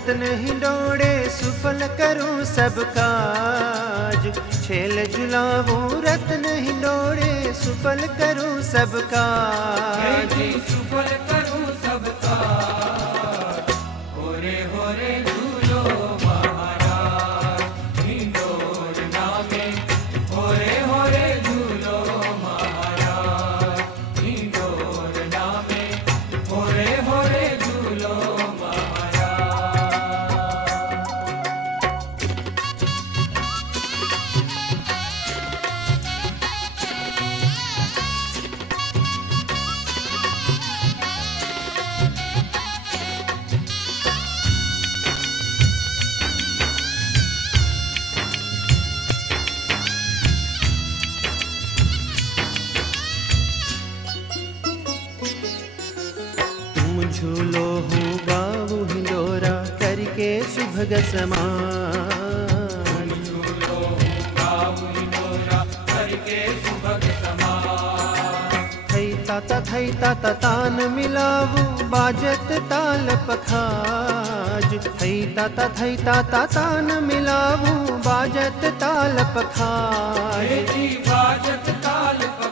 रत्न हिंडोड़े सुफल करूं सब काज। छेल झुलाऊं रत्न हिंडोड़े सुफल करूं सब काज। सुफल करूं सब काज। होरे होरे झूलो महाराज हिंडोर नामे। होरे होरे झूलो महाराज हिंडोर नामे। होरे होरे झूलो झूलो हूँ गाऊ हिंडोरा करके सुभग समान। झूलो गाऊ हिंडोरा करके सुभग समान। थई ता तान मिलावू बाजत ताल पखाज। थई ता तान मिलावू बाजत ताल पखाज। बाजत ताल पखाज।